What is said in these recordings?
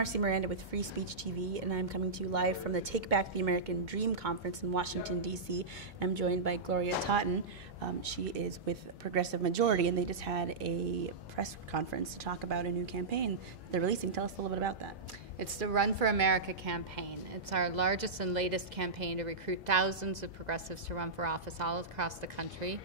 Marcy Miranda with Free Speech TV, and I'm coming to you live from the Take Back the American Dream Conference in Washington, D.C. I'm joined by Gloria Totten. She is with Progressive Majority, and they just had a press conference to talk about a new campaign they're releasing. Tell us a little bit about that. It's the Run for America campaign. It's our largest and latest campaign to recruit thousands of progressives to run for office all across the country,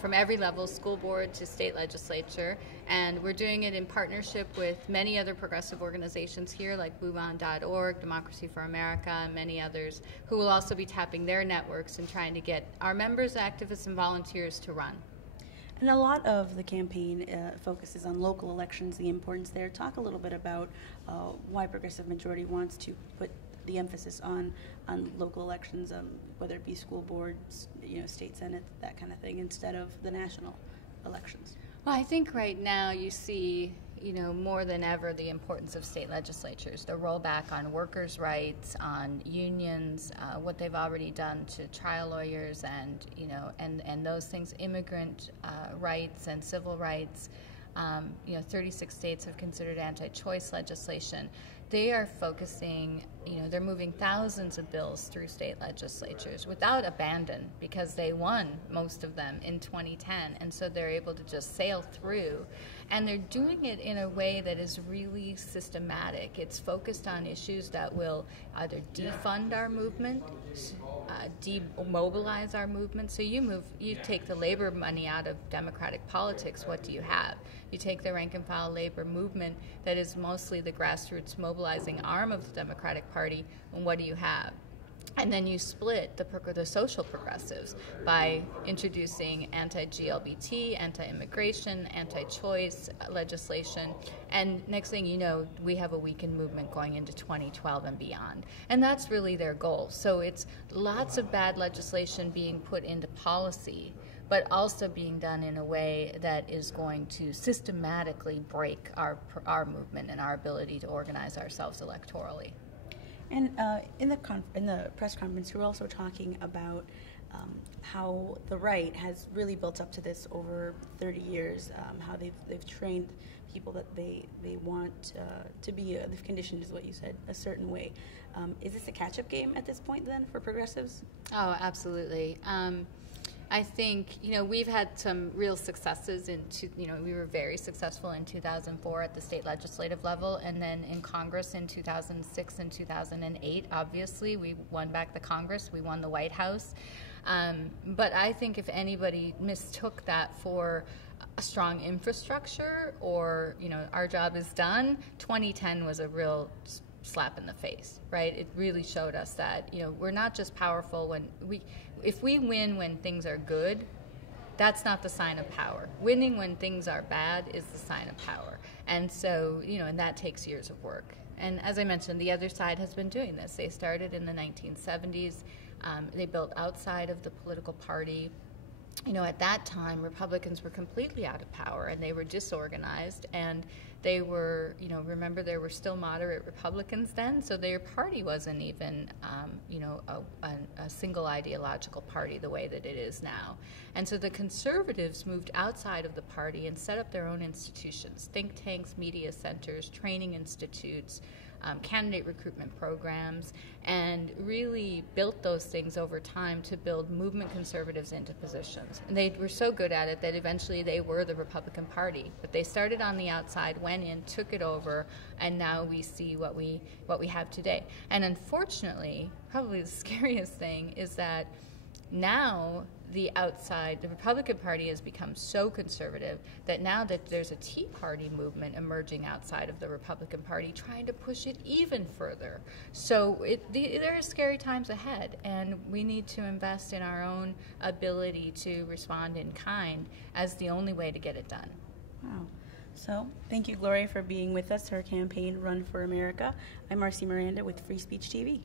from every level, school board to state legislature. And we're doing it in partnership with many other progressive organizations here, like BlueMound.org, Democracy for America, and many others, who will also be tapping their networks and trying to get our members, activists, and volunteers to run. And a lot of the campaign focuses on local elections, the importance there. Talk a little bit about why Progressive Majority wants to put the emphasis on local elections, whether it be school boards, state senate, that kind of thing, instead of the national elections. Well, I think right now you see, more than ever, the importance of state legislatures, the rollback on workers' rights, on unions, what they've already done to trial lawyers, and those things, immigrant rights and civil rights. 36 states have considered anti-choice legislation. They are focusing, they're moving thousands of bills through state legislatures without abandon, because they won most of them in 2010, and so they're able to just sail through. And they're doing it in a way that is really systematic. It's focused on issues that will either defund our movement, demobilize our movement. So you take the labor money out of democratic politics, what do you have? You take the rank and file labor movement that is mostly the grassroots mobilizing arm of the Democratic Party, and what do you have? And then you split the social progressives by introducing anti-GLBT, anti-immigration, anti-choice legislation. And next thing you know, we have a weakened movement going into 2012 and beyond. And that's really their goal. So it's lots of bad legislation being put into policy, but also being done in a way that is going to systematically break our movement and our ability to organize ourselves electorally. And in the press conference, you were also talking about how the right has really built up to this over 30 years, how they've trained people that they want to be, they've conditioned, is what you said, a certain way. Is this a catch-up game at this point then for progressives? Oh, absolutely. I think, we've had some real successes we were very successful in 2004 at the state legislative level, and then in Congress in 2006 and 2008, obviously. We won back the Congress, we won the White House. But I think if anybody mistook that for a strong infrastructure or, our job is done, 2010 was a real slap in the face, right? It really showed us that, we're not just powerful if we win when things are good, that's not the sign of power. Winning when things are bad is the sign of power. And so, and that takes years of work. And as I mentioned, the other side has been doing this. They started in the 1970s. They built outside of the political party. At that time, Republicans were completely out of power, and they were disorganized, and they were, remember, there were still moderate Republicans then, so their party wasn't even, a single ideological party the way that it is now. And so the conservatives moved outside of the party and set up their own institutions, think tanks, media centers, training institutes, candidate recruitment programs, and really built those things over time to build movement conservatives into positions. And they were so good at it that eventually they were the Republican Party. But they started on the outside, went in, took it over, and now we see what we have today. And unfortunately, probably the scariest thing is that now the Republican Party has become so conservative that now that there's a Tea Party movement emerging outside of the Republican Party trying to push it even further. So there are scary times ahead, and we need to invest in our own ability to respond in kind as the only way to get it done. Wow. So thank you, Gloria, for being with us, her campaign Run for America. I'm Marcy Miranda with Free Speech TV.